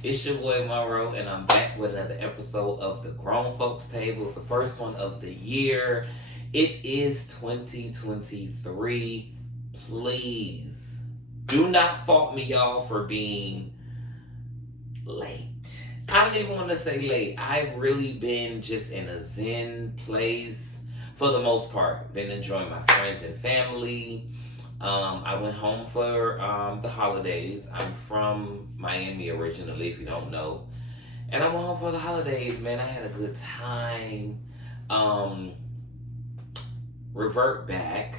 It's your boy Monroe, and I'm back with another episode of the Grown Folks Table, the first one of the year. It is 2023. Please do not fault me, y'all, for being late. I don't even want to say late. I've really been just in a zen place for the most part. Been enjoying my friends and family. I went home for the holidays. I'm from Miami originally, if you don't know. And I went home for the holidays, man. I had a good time. Um, Revert back.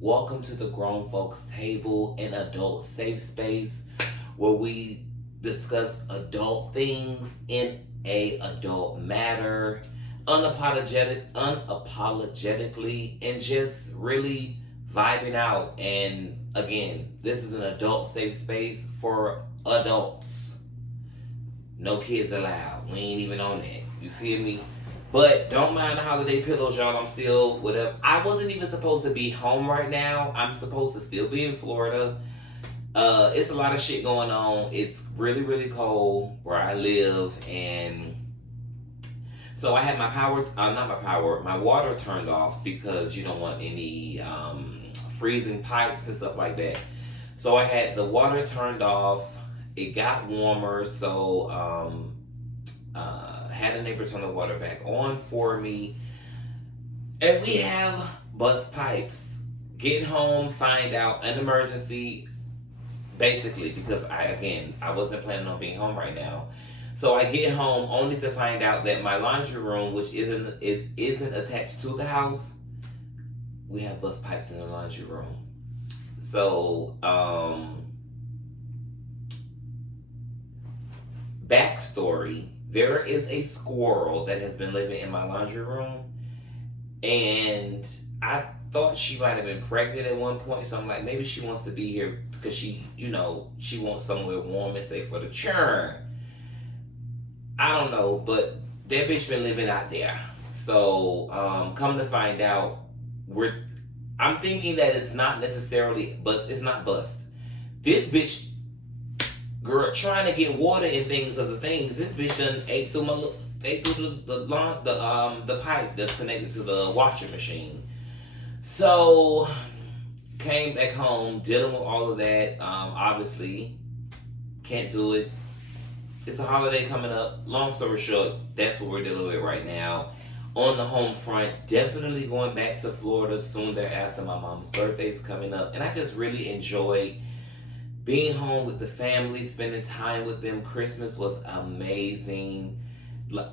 Welcome to the Grown Folks Table, an adult safe space where we discuss adult things in a adult matter, unapologetically, and just really vibing out. And again, this is an adult safe space for adults. No kids allowed. We ain't even on that. You feel me? But don't mind the holiday pillows, y'all. I'm still whatever. I wasn't even supposed to be home right now. I'm supposed to still be in Florida. It's a lot of shit going on. It's really, really cold where I live, and so I had my my water turned off because you don't want any freezing pipes and stuff like that. So I had the water turned off. It got warmer, so had a neighbor turn the water back on for me, and we have bust pipes. Get home, find out an emergency, basically, because I wasn't planning on being home right now. So I get home only to find out that my laundry room, which isn't attached to the house, we have bust pipes in the laundry room. So backstory: there is a squirrel that has been living in my laundry room, and I thought she might have been pregnant at one point, so I'm like, maybe she wants to be here because she wants somewhere warm and safe for the churn. I don't know, but that bitch been living out there. So come to find out, I'm thinking that it's not necessarily bust. It's not bust. This bitch, girl, trying to get water and things of the things. This bitch done ate through the pipe that's connected to the washing machine. So came back home, dealing with all of that. Obviously, can't do it. It's a holiday coming up. Long story short, that's what we're dealing with right now. On the home front, definitely going back to Florida soon thereafter. My mom's birthday is coming up, and I just really enjoyed being home with the family, spending time with them. Christmas was amazing.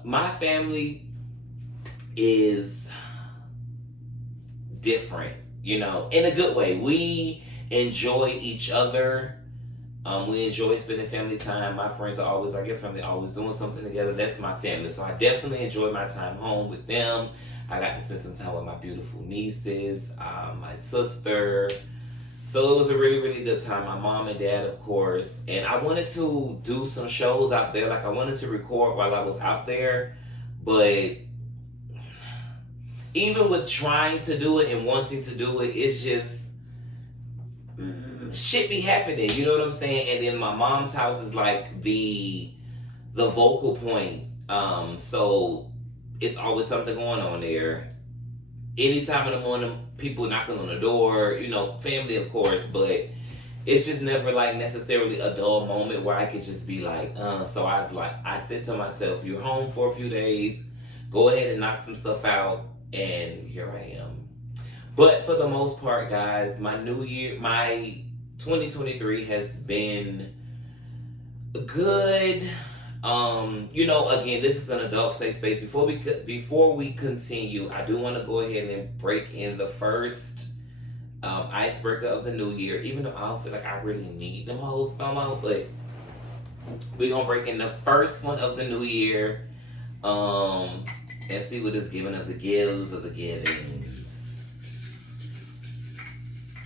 My family is different, in a good way. We enjoy each other. We enjoy spending family time. My friends are always like, your family always doing something together. That's my family. So I definitely enjoy my time home with them. I got to spend some time with my beautiful nieces, my sister. So it was a really, really good time. My mom and dad, of course. And I wanted to do some shows out there. Like, I wanted to record while I was out there. But even with trying to do it and wanting to do it, it's just shit be happening, you know what I'm saying? And then my mom's house is like the vocal point. So it's always something going on there. Anytime in the morning, people knocking on the door, family of course, but it's just never like necessarily a dull moment where I could just be like, so I was like, I said to myself, you're home for a few days, go ahead and knock some stuff out, and here I am. But for the most part, guys, my 2023 has been good. Again, this is an adult safe space. Before we continue, I do want to go ahead and break in the first icebreaker of the new year. Even though I don't feel like I really need them hoes FOMO, but we're gonna break in the first one of the new year, and see what is given of the gifts of the givings.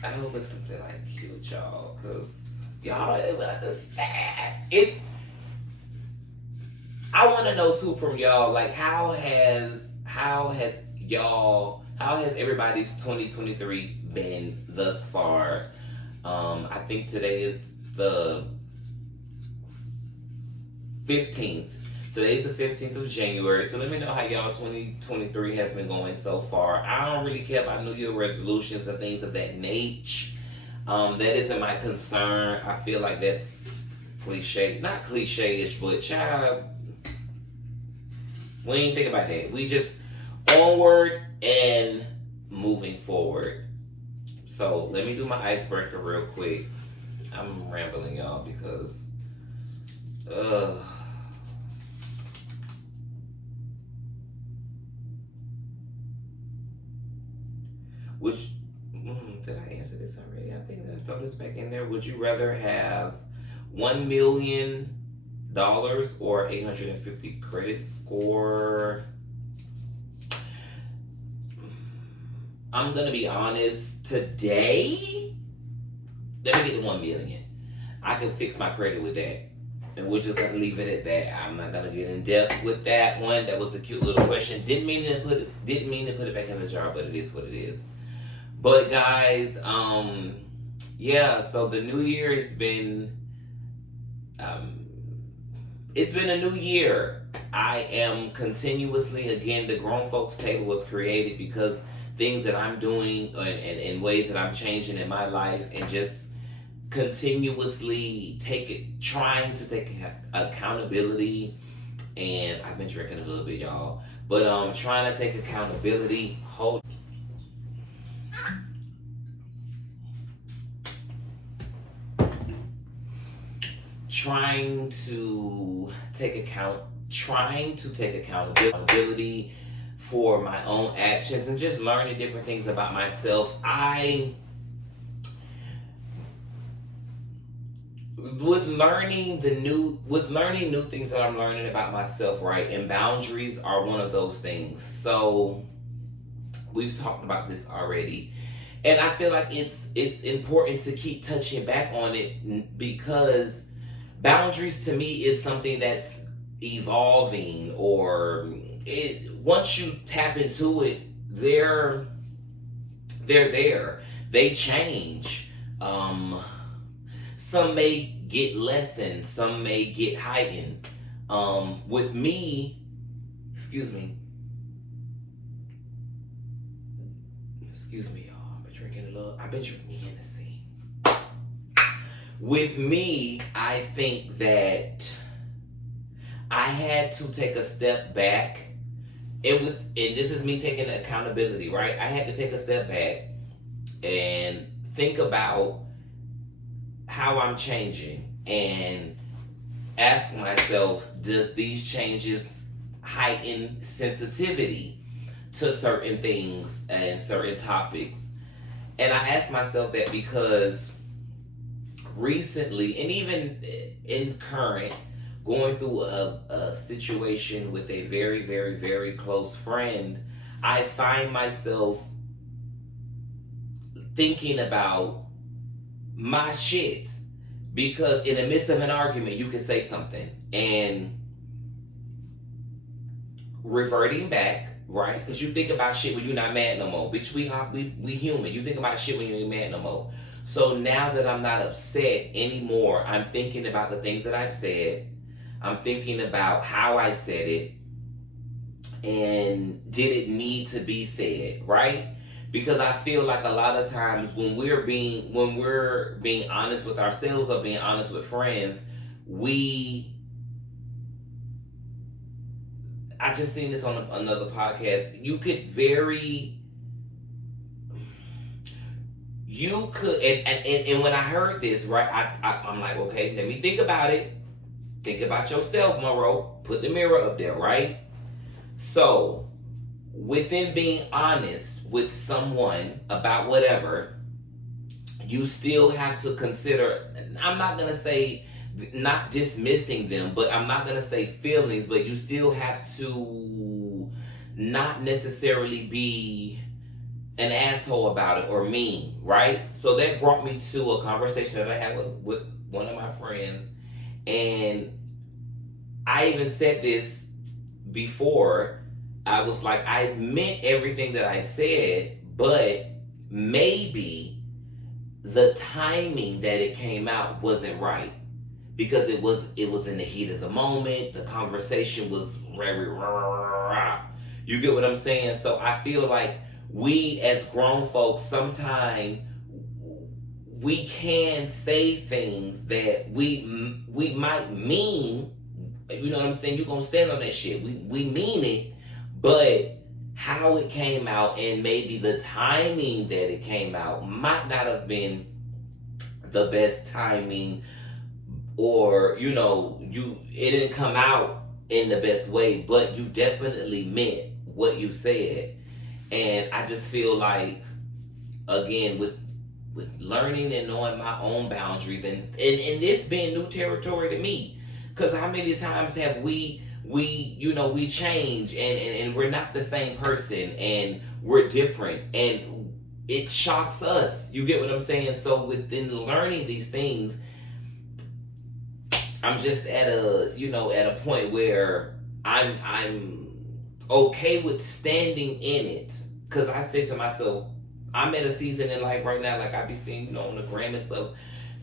I hope it's something like cute, y'all, cause y'all don't even understand. I want to know too from y'all, like, how has everybody's 2023 been thus far? I think today is the 15th. Today's the 15th of January. So let me know how y'all 2023 has been going so far. I don't really care about New Year resolutions and things of that nature. That isn't my concern. I feel like that's cliche. Not cliche-ish, but child, we ain't think about that. We just onward and moving forward. So let me do my icebreaker real quick. I'm rambling, y'all, because which did I answer this already? I think I throw this back in there. Would you rather have $1 million or 850 credit score? I'm gonna be honest. Today, let me get the 1 million. I can fix my credit with that. And we're just gonna leave it at that. I'm not gonna get in depth with that one. That was a cute little question. Didn't mean to put it back in the jar, but it is what it is. But guys, yeah. So the new year has been, it's been a new year. I am continuously, again, the Grown Folks Table was created because things that I'm doing and ways that I'm changing in my life, and just continuously trying to take accountability. And I've been drinking a little bit, y'all, but trying to take accountability. Trying to take accountability for my own actions, and just learning different things about myself. With learning new things that I'm learning about myself, right? And boundaries are one of those things. So we've talked about this already. And I feel like it's important to keep touching back on it, because boundaries to me is something that's evolving, or once you tap into it, they're there. They change. Some may get lessened, some may get heightened. With me, excuse me, y'all. I've been drinking Hennessy. With me, I think that I had to take a step back. And this is me taking accountability, right? I had to take a step back and think about how I'm changing, and ask myself, does these changes heighten sensitivity to certain things and certain topics? And I asked myself that because recently, and even in current, going through a situation with a very, very, very close friend, I find myself thinking about my shit, because in the midst of an argument you can say something, and reverting back, right? Because you think about shit when you're not mad no more. Bitch, we human. You think about shit when you ain't mad no more. So now that I'm not upset anymore, I'm thinking about the things that I've said. I'm thinking about how I said it, and did it need to be said, right? Because I feel like a lot of times when we're being honest with ourselves or being honest with friends, I just seen this on another podcast. And when I heard this, right, I'm like, okay, let me think about it. Think about yourself, Monroe. Put the mirror up there, right? So, within being honest with someone about whatever, you still have to consider, I'm not going to say not dismissing them, but I'm not going to say feelings, but you still have to not necessarily be an asshole about it or mean, right? So that brought me to a conversation that I had with one of my friends, and I even said this before. I was like, I meant everything that I said, but maybe the timing that it came out wasn't right. because it was in the heat of the moment. The conversation was very rah, rah, rah, rah. You get what I'm saying? So I feel like we as grown folks sometimes we can say things that we might mean. You know what I'm saying? You're gonna stand on that shit. We mean it, but how it came out and maybe the timing that it came out might not have been the best timing, or it didn't come out in the best way, but you definitely meant what you said. And I just feel like, again, with learning and knowing my own boundaries, and this being new territory to me, because how many times have we change, and we're not the same person, and we're different, and it shocks us. You get what I'm saying? So within learning these things, I'm just at a point where I'm okay with standing in it, because I say to myself, I'm at a season in life right now, like I be seeing, on the gram and stuff.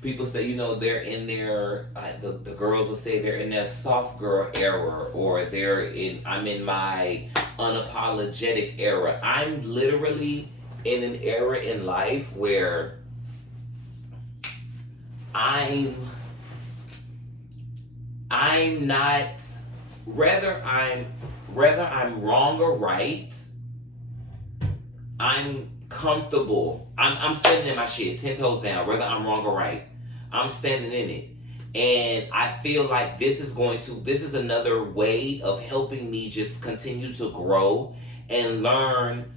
People say, they're in their, the girls will say they're in their soft girl era, or I'm in my unapologetic era. I'm literally in an era in life where I'm not, whether I'm wrong or right, I'm comfortable. I'm standing in my shit, 10 toes down, whether I'm wrong or right. I'm standing in it. And I feel like this is another way of helping me just continue to grow and learn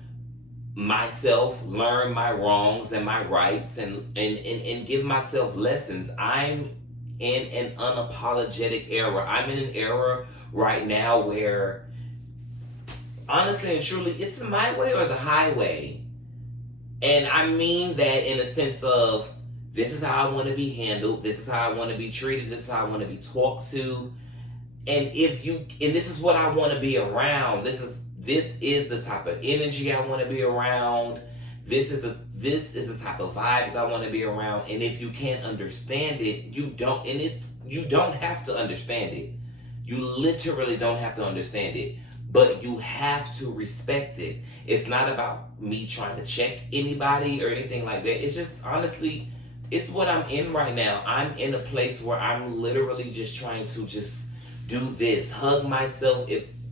myself, learn my wrongs and my rights, and give myself lessons. I'm in an unapologetic era. I'm in an era right now where, honestly and truly, it's my way or the highway. And I mean that in a sense of, this is how I want to be handled, this is how I want to be treated, this is how I want to be talked to. And this is what I want to be around. This is the type of energy I want to be around. This is the type of vibes I want to be around. And if you can't understand it, you don't have to understand it. You literally don't have to understand it. But you have to respect it. It's not about me trying to check anybody or anything like that. It's just, honestly, it's what I'm in right now. I'm in a place where I'm literally just trying to just do this. Hug myself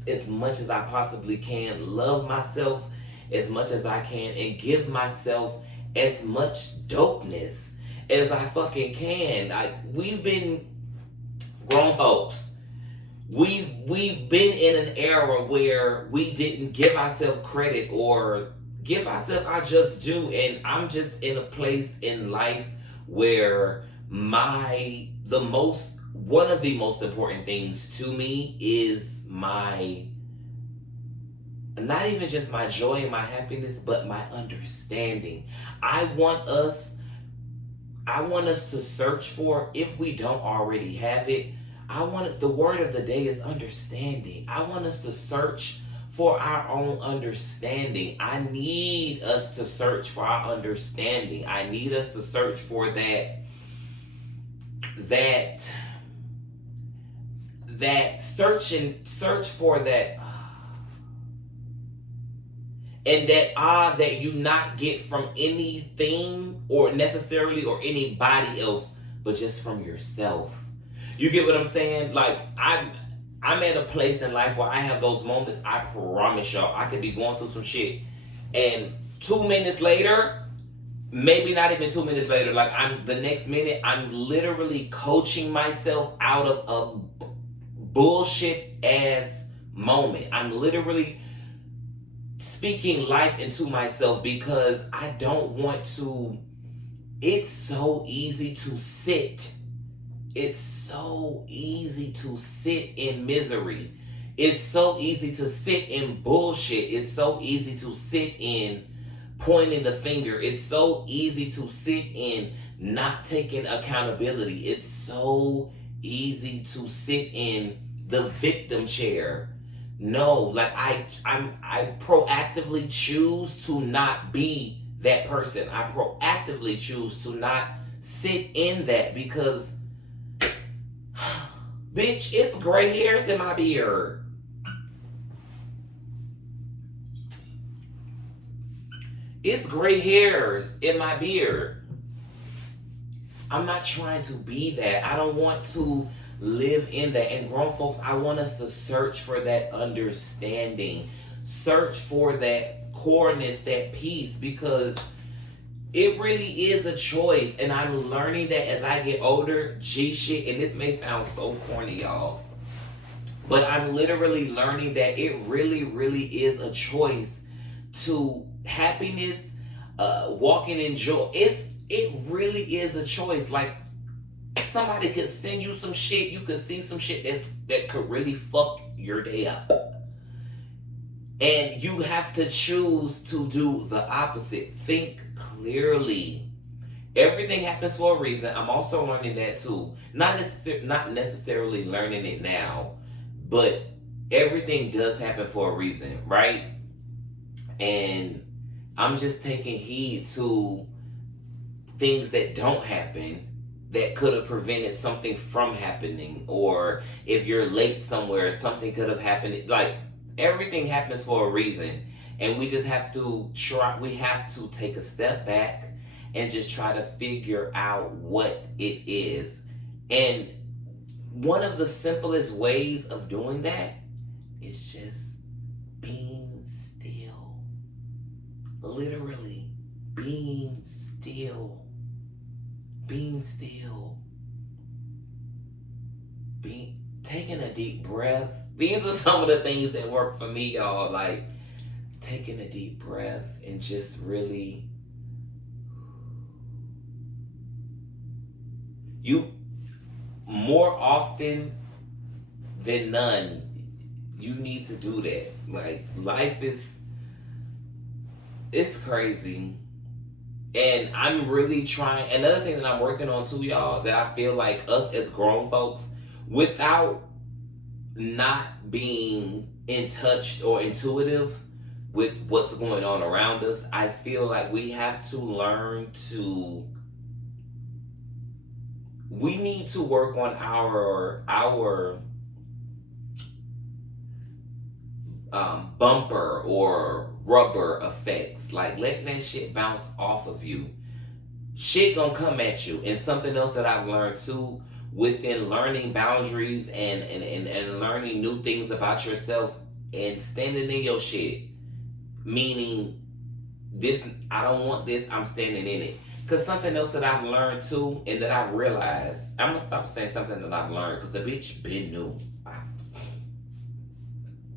as much as I possibly can. Love myself as much as I can. And give myself as much dopeness as I fucking can. We've been grown folks. We've been in an era where we didn't give ourselves credit or give ourselves our just due, and I'm just in a place in life where one of the most important things to me is my, not even just my joy and my happiness, but my understanding. I want us to search for, if we don't already have it, the word of the day is understanding. I want us to search for our own understanding. I need us to search for our understanding. I need us to search for that search for that, and that you not get from anything or necessarily or anybody else, but just from yourself. You get what I'm saying? Like, I'm at a place in life where I have those moments. I promise y'all, I could be going through some shit, and 2 minutes later, maybe not even 2 minutes later, like the next minute, I'm literally coaching myself out of a bullshit ass moment. I'm literally speaking life into myself, because I don't want to. It's so easy to sit. It's so easy to sit in misery. It's so easy to sit in bullshit. It's so easy to sit in pointing the finger. It's so easy to sit in not taking accountability. It's so easy to sit in the victim chair. No, like I proactively choose to not be that person. I proactively choose to not sit in that, because Bitch, it's gray hairs in my beard. It's gray hairs in my beard. I'm not trying to be that. I don't want to live in that. And grown folks, I want us to search for that understanding. Search for that coreness, that peace, because it really is a choice. And I'm learning that as I get older, G shit, and this may sound so corny, y'all, but I'm literally learning that it really, really is a choice to happiness, walking in joy. It really is a choice. Like, somebody could send you some shit, you could see some shit that could really fuck your day up. And you have to choose to do the opposite. Think clearly. Everything happens for a reason. I'm also learning that too. Not necessarily learning it now, but everything does happen for a reason, right? And I'm just taking heed to things that don't happen that could have prevented something from happening. Or if you're late somewhere, something could have happened. Like, everything happens for a reason. And we just have to take a step back and just try to figure out what it is. And one of the simplest ways of doing that is just being still. Literally, being still. Being still. Taking a deep breath. These are some of the things that work for me, y'all. Like, taking a deep breath and just really, more often than none, you need to do that. Like, life it's crazy. And I'm really trying. Another thing that I'm working on too, y'all, that I feel like us as grown folks, without not being in touch or intuitive with what's going on around us, I feel like we have to learn to. We need to work on our bumper or rubber effects, like letting that shit bounce off of you. Shit gonna come at you. And something else that I've learned too, within learning boundaries and learning new things about yourself and standing in your shit, meaning this, I don't want this, I'm standing in it. Because something else that I've learned too, and that I've realized, I'm gonna stop saying something that I've learned, because the bitch been new.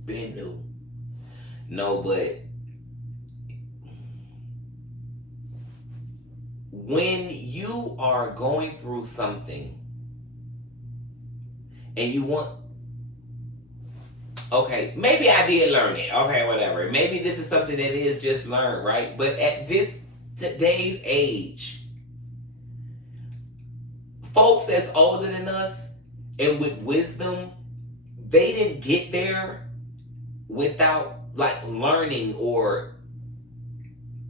Been new. No, but when you are going through something and you want, okay, maybe I did learn it, okay, whatever. Maybe this is something that is just learned, right? But at today's age, folks that's older than us and with wisdom, they didn't get there without like learning. Or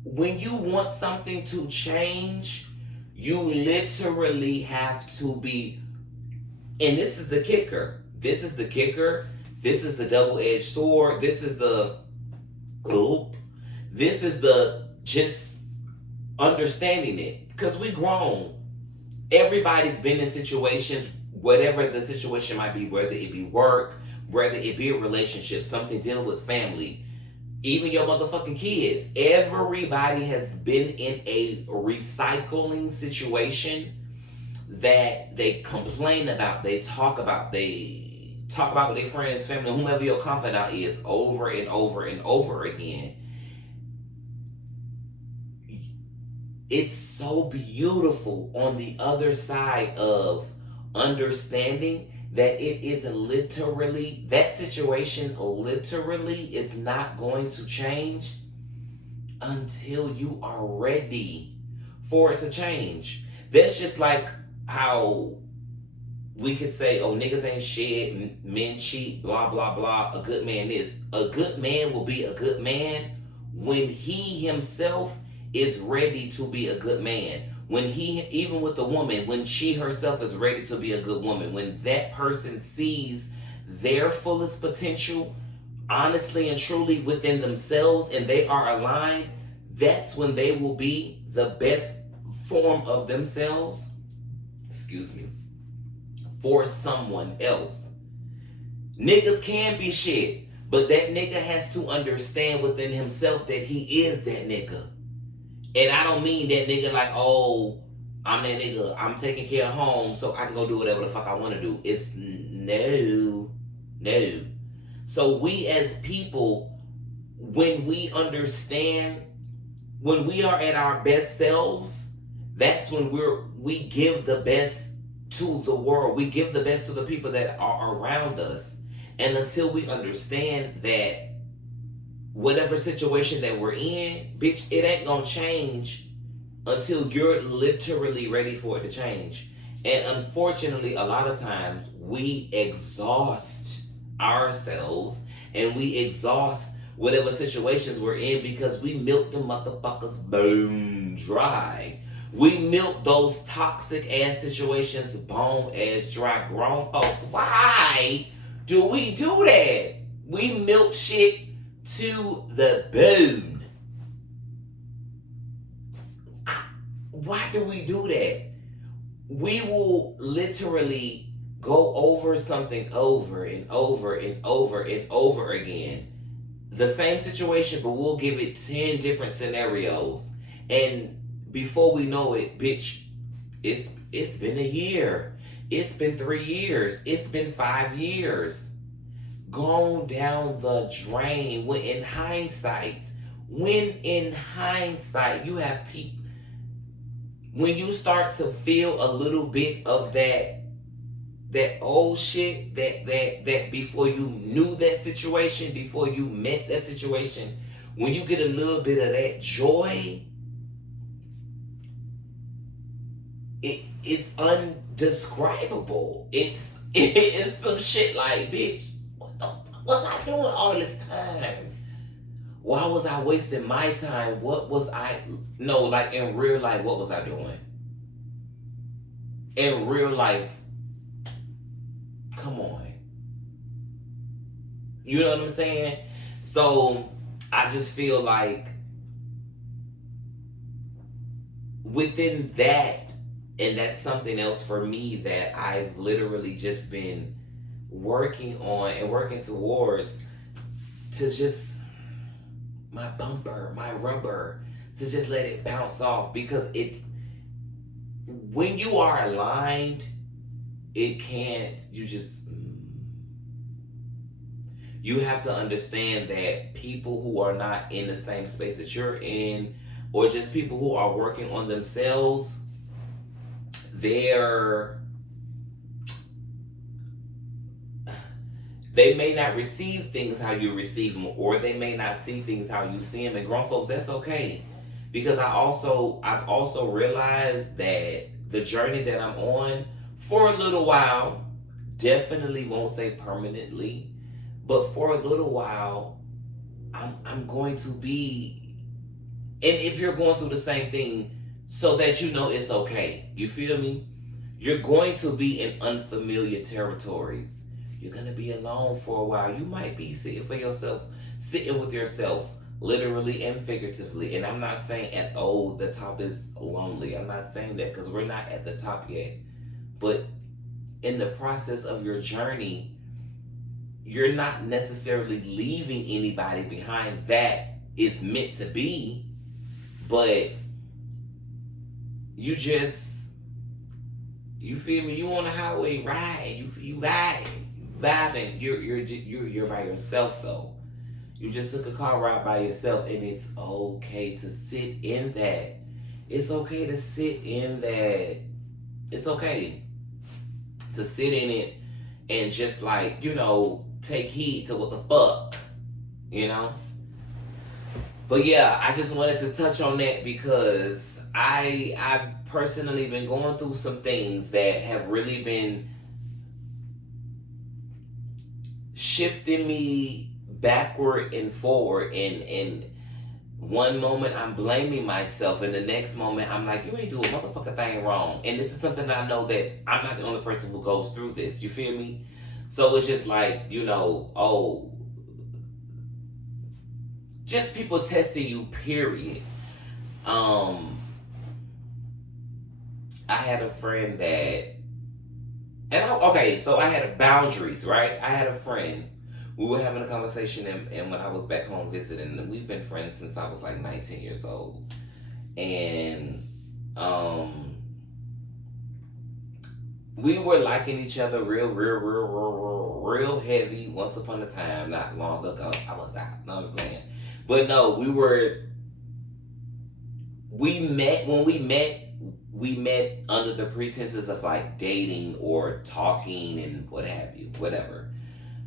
when you want something to change, you literally have to be, and this is the kicker. This is the kicker. This is the double-edged sword. This is the just understanding it. Because we grown. Everybody's been in situations, whatever the situation might be, whether it be work, whether it be a relationship, something dealing with family, even your motherfucking kids. Everybody has been in a recycling situation that they complain about, they talk about with their friends, family, whomever your confidant is, over and over and over again. It's so beautiful on the other side of understanding that it is literally, that situation literally is not going to change until you are ready for it to change. That's just like how we could say, oh, niggas ain't shit, men cheat, blah, blah, blah, a good man is. A good man will be a good man when he himself is ready to be a good man. When he, even with the woman, when she herself is ready to be a good woman, when that person sees their fullest potential, honestly and truly within themselves, and they are aligned, that's when they will be the best form of themselves, excuse me, for someone else. Niggas can be shit, but that nigga has to understand within himself that he is that nigga. And I don't mean that nigga like, oh, I'm that nigga, I'm taking care of home so I can go do whatever the fuck I want to do. It's no. So we as people, when we understand, when we are at our best selves, that's when we give the best to the world. We give the best to the people that are around us. And until we understand that whatever situation that we're in, bitch, it ain't gonna change until you're literally ready for it to change. And unfortunately, a lot of times we exhaust ourselves and we exhaust whatever situations we're in because we milk the motherfuckers bone dry. We milk those toxic ass situations bone ass dry. Grown folks, why do we do that? We milk shit to the bone. Why do we do that? We will literally go over something over and over and over and over again. The same situation, but we'll give it 10 different scenarios. And before we know it, bitch, it's been a year. It's been 3 years. It's been 5 years. Gone down the drain. When in hindsight, you have people, when you start to feel a little bit of that old shit, that before you knew that situation, before you met that situation, when you get a little bit of that joy, it's undescribable. It's some shit like, bitch, what the fuck was I doing all this time? Why was I wasting my time? What was I, no, like in real life, what was I doing? In real life, come on. You know what I'm saying? So I just feel like within that, and that's something else for me that I've literally just been working on and working towards, to just my bumper, my rubber, to just let it bounce off. Because when you are aligned, it can't, you have to understand that people who are not in the same space that you're in, or just people who are working on themselves, they may not receive things how you receive them, or they may not see things how you see them. And grown folks, that's okay. Because I've also realized that the journey that I'm on, for a little while, definitely won't say permanently, but for a little while, I'm going to be, and if you're going through the same thing, so that you know it's okay. You feel me? You're going to be in unfamiliar territories. You're going to be alone for a while. You might be sitting with yourself, literally and figuratively. And I'm not saying the top is lonely. I'm not saying that, because we're not at the top yet. But in the process of your journey, you're not necessarily leaving anybody behind. That is meant to be. But you feel me? You on the highway riding. You vibing. You're by yourself though. You just took a car ride by yourself, and it's okay to sit in that. It's okay to sit in that. It's okay to sit in it and just like, take heed to what the fuck, But yeah, I just wanted to touch on that because I've personally been going through some things that have really been shifting me backward and forward, and one moment I'm blaming myself, and the next moment I'm like, you ain't doing a motherfucking thing wrong. And this is something I know that I'm not the only person who goes through this. You feel me? So it's just like, just people testing you, period. I had a friend that, so I had boundaries, right? I had a friend. We were having a conversation, and when I was back home visiting, and we've been friends since I was like 19 years old. And we were liking each other real heavy once upon a time, not long ago. I was out, not playing. But no, when we met under the pretenses of like dating or talking and what have you, whatever.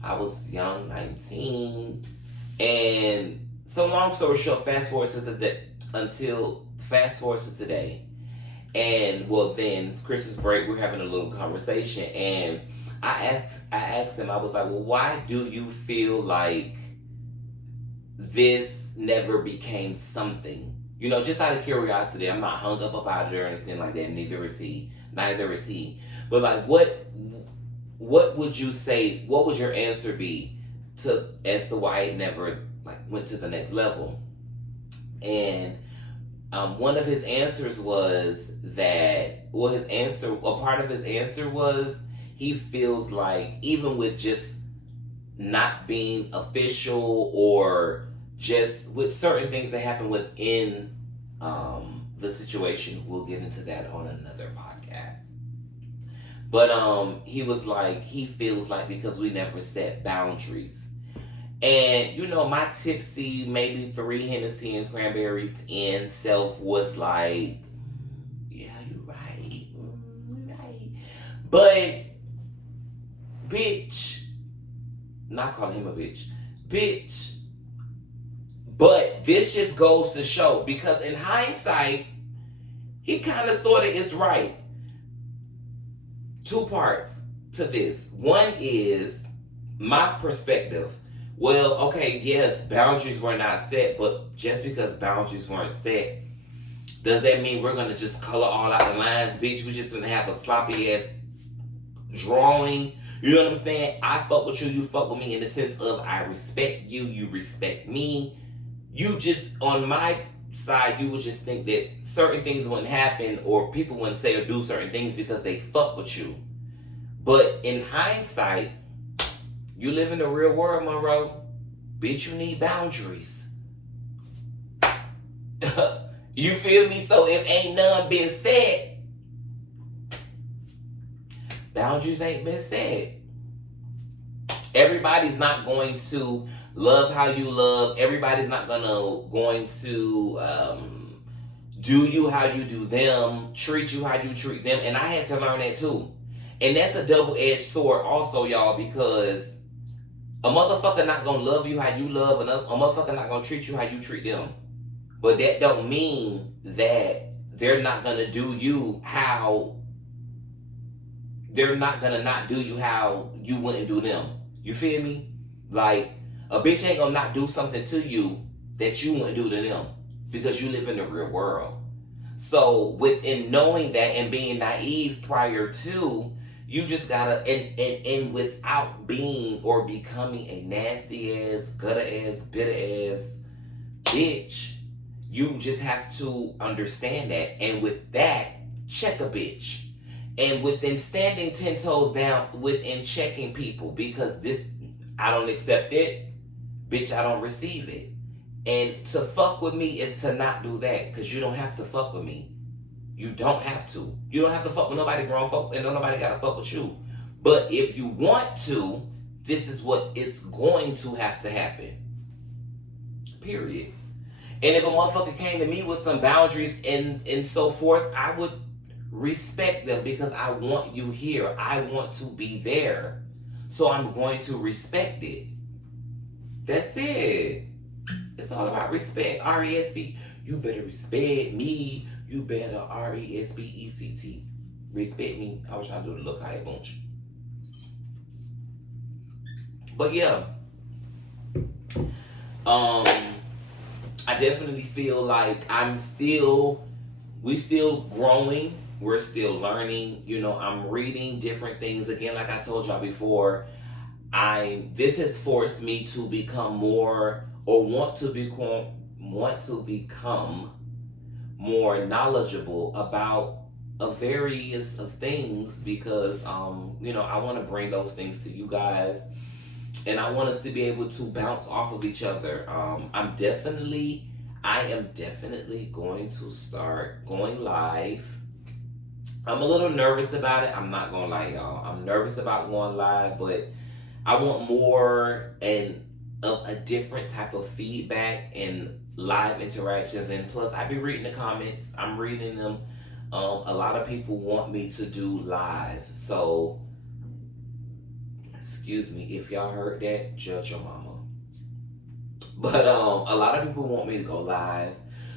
I was young, 19, and so long story short, fast forward to today, and well, then Christmas break, we're having a little conversation, and I asked him, I was like, well, why do you feel like this never became something? Just out of curiosity. I'm not hung up about it or anything like that. Neither is he. But like, what would you say? What would your answer be as to why it never like went to the next level? And one of his answers was that. Well, a part of his answer was he feels like even with just not being official or just with certain things that happen within the situation, we'll get into that on another podcast. But he was like, he feels like because we never set boundaries. And my tipsy, maybe 3 Hennessy and cranberries in self was like, yeah, you're right. You're right. But, bitch, not calling him a bitch. But this just goes to show, because in hindsight, he kind of thought it is right. 2 parts to this. One is my perspective. Well, okay, yes, boundaries were not set, but just because boundaries weren't set, does that mean we're going to just color all out the lines, bitch? We're just going to have a sloppy ass drawing? You know what I'm saying? I fuck with you, you fuck with me in the sense of I respect you, you respect me. You just, on my side, you would just think that certain things wouldn't happen or people wouldn't say or do certain things because they fuck with you. But in hindsight, you live in the real world, Monroe. Bitch, you need boundaries. You feel me? So if ain't none been said, boundaries ain't been set. Everybody's not going to love how you love. Everybody's not going to do you how you do them, treat you how you treat them. And I had to learn that too. And that's a double-edged sword also, y'all, because a motherfucker not gonna love you how you love, and a motherfucker not gonna treat you how you treat them. But that don't mean that they're not gonna do you how, they're not gonna not do you how you wouldn't do them. You feel me? Like, a bitch ain't gonna not do something to you that you wouldn't do to them because you live in the real world. So within knowing that and being naive prior to, you just gotta, and without being or becoming a nasty ass, gutter ass, bitter ass bitch, you just have to understand that. And with that, check a bitch. And within standing 10 toes down, within checking people, because this, I don't accept it, bitch, I don't receive it. And to fuck with me is to not do that, because you don't have to fuck with me. You don't have to. You don't have to fuck with nobody, grown folks, and nobody gotta fuck with you. But if you want to, this is what is going to have to happen. Period. And if a motherfucker came to me with some boundaries and so forth, I would respect them because I want you here. I want to be there. So I'm going to respect it. That's it. It's all about respect. R-E-S-P. You better respect me. You better R-E-S-P-E-C-T. Respect me. I was trying to do the look high bunch. But yeah. I definitely feel like we still growing. We're still learning. I'm reading different things. Again, like I told y'all before, this has forced me to become more, or want to become more knowledgeable about a various of things, because I want to bring those things to you guys, and I want us to be able to bounce off of each other. I am definitely going to start going live. I'm a little nervous about it. I'm not gonna lie, y'all. I'm nervous about going live, but I want more and of a different type of feedback and live interactions. And plus, I be reading the comments. I'm reading them. A lot of people want me to do live. So, excuse me if y'all heard that. Judge your mama. But a lot of people want me to go live.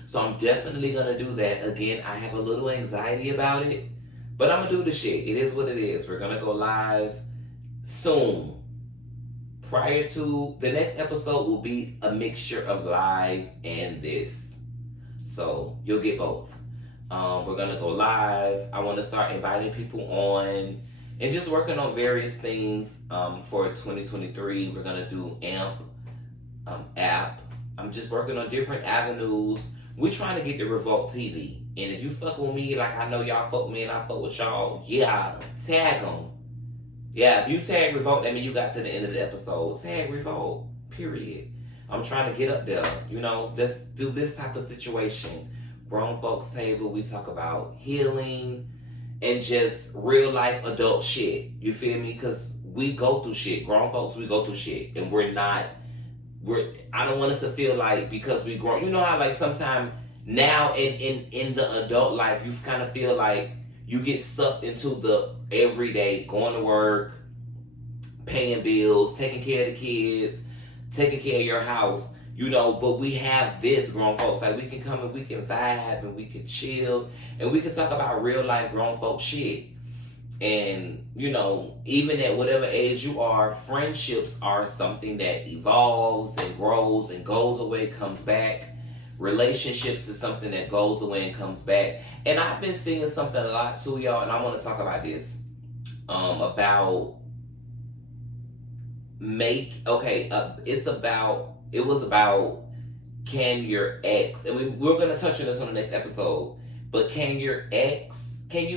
So I'm definitely gonna do that. Again, I have a little anxiety about it, but I'm gonna do the shit. It is what it is. We're gonna go live soon. Prior to the next episode will be a mixture of live and this. So you'll get both. We're gonna go live. I want to start inviting people on and just working on various things for 2023. We're gonna do app. I'm just working on different avenues. We're trying to get the Revolt TV. And if you fuck with me, like I know y'all fuck with me and I fuck with y'all, yeah, tag them. Yeah, if you tag Revolt, that means you got to the end of the episode. Tag Revolt, period. I'm trying to get up there. Let's do this type of situation. Grown folks table, we talk about healing and just real life adult shit. You feel me? Because we go through shit. Grown folks, we go through shit. And I don't want us to feel like because we grow. You know how like sometimes now in the adult life, you kind of feel like you get sucked into the everyday, going to work, paying bills, taking care of the kids, taking care of your house, but we have this grown folks. Like we can come and we can vibe and we can chill and we can talk about real life grown folk shit. And, even at whatever age you are, friendships are something that evolves and grows and goes away, comes back. Relationships is something that goes away and comes back. And I've been seeing something a lot too, y'all, and I want to talk about this. It was about can your ex, and we're going to touch on this on the next episode, but can you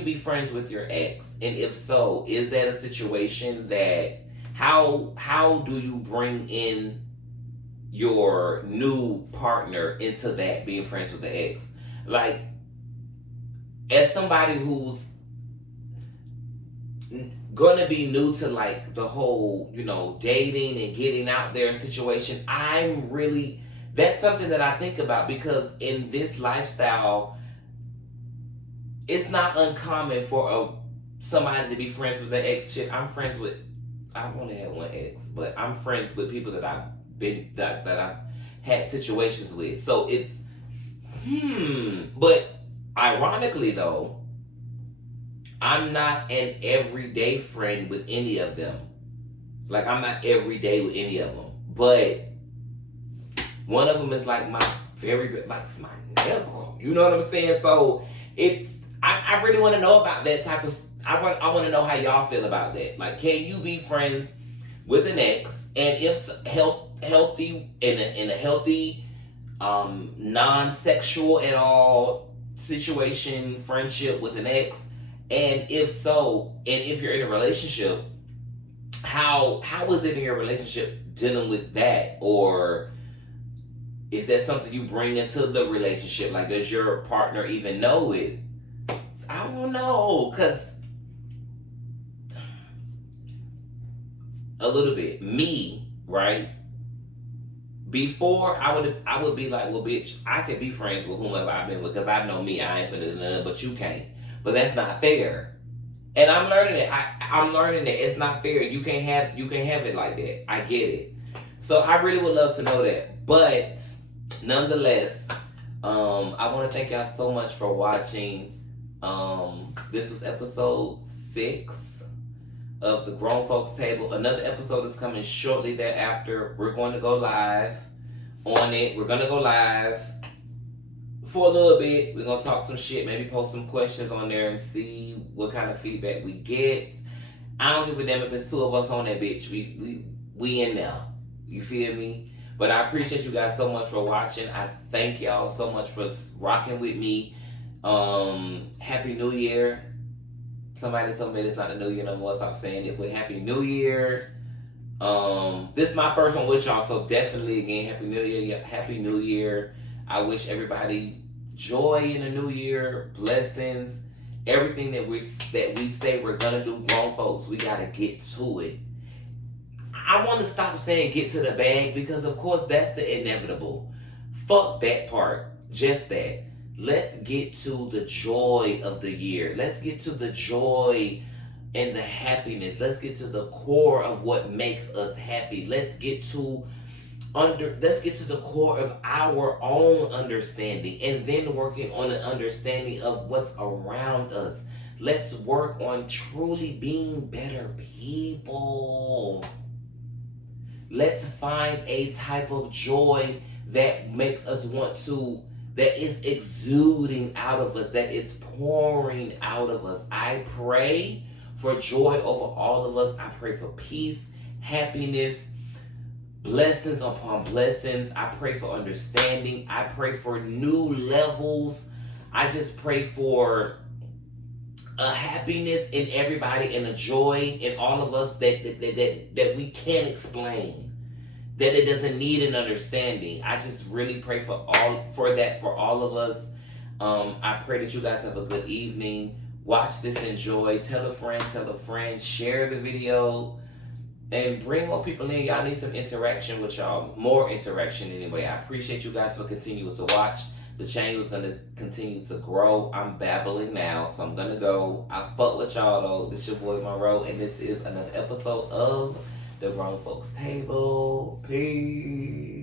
be friends with your ex? And if so, is that a situation that, how do you bring in your new partner into that, being friends with the ex? Like, as somebody who's gonna be new to like the whole, dating and getting out there situation, that's something that I think about, because in this lifestyle, it's not uncommon for somebody to be friends with their ex. Shit, I've only had one ex, but I'm friends with people that I've had situations with. So it's, but ironically though, I'm not an everyday friend with any of them. Like I'm not every day with any of them, but one of them is like my it's my nigga. You know what I'm saying? So I really want to know about that type of. I want to know how y'all feel about that. Like, can you be friends with an ex, and if healthy in a healthy, non-sexual at all situation, friendship with an ex, and if so, and if you're in a relationship, how is it in your relationship dealing with that, or is that something you bring into the relationship? Like, does your partner even know it? I don't know, cause a little bit me, right? Before I would be like, well, bitch, I could be friends with whomever I've been with, because I know me, I ain't finna do nothing, but you can't. But that's not fair, and I'm learning it. I'm learning that it's not fair. You can't have it like that. I get it. So I really would love to know that, but nonetheless, I want to thank y'all so much for watching. This was episode 6 of the Grown Folks Table. Another episode is coming shortly thereafter. We're going to go live. on it. We're gonna go live for a little bit. We're gonna talk some shit, maybe post some questions on there and see what kind of feedback we get. I don't give a damn if it's two of us on that bitch. We in there. You feel me? But I appreciate you guys so much for watching. I thank y'all so much for rocking with me. Happy New Year. Somebody told me it's not the New Year no more. Stop saying it. But Happy New Year. This is my first one with y'all, so definitely again, Happy New Year. Happy New Year. I wish everybody joy in the new year, blessings, everything that we say we're gonna do. Grown folks, we gotta get to it. I want to stop saying get to the bag because of course that's the inevitable. Fuck that part. Just that. Let's get to the joy of the year. Let's get to the joy and the happiness. Let's get to the core of what makes us happy. Let's get to the core of our own understanding and then working on an understanding of what's around us. Let's work on truly being better people. Let's find a type of joy that makes us want to, that is exuding out of us, that it's pouring out of us. I pray for joy over all of us. I pray for peace, happiness, blessings upon blessings. I pray for understanding. I pray for new levels. I just pray for a happiness in everybody and a joy in all of us that we can't explain, that it doesn't need an understanding. I just really pray for all of us. I pray that you guys have a good evening. Watch this, enjoy, tell a friend, share the video, and bring more people in. Y'all need some interaction with y'all, more interaction anyway. I appreciate you guys for continuing to watch. The channel is going to continue to grow. I'm babbling now, so I'm going to go. I fuck with y'all though. This your boy Monroe, and this is another episode of The Grown Folks Table. Peace.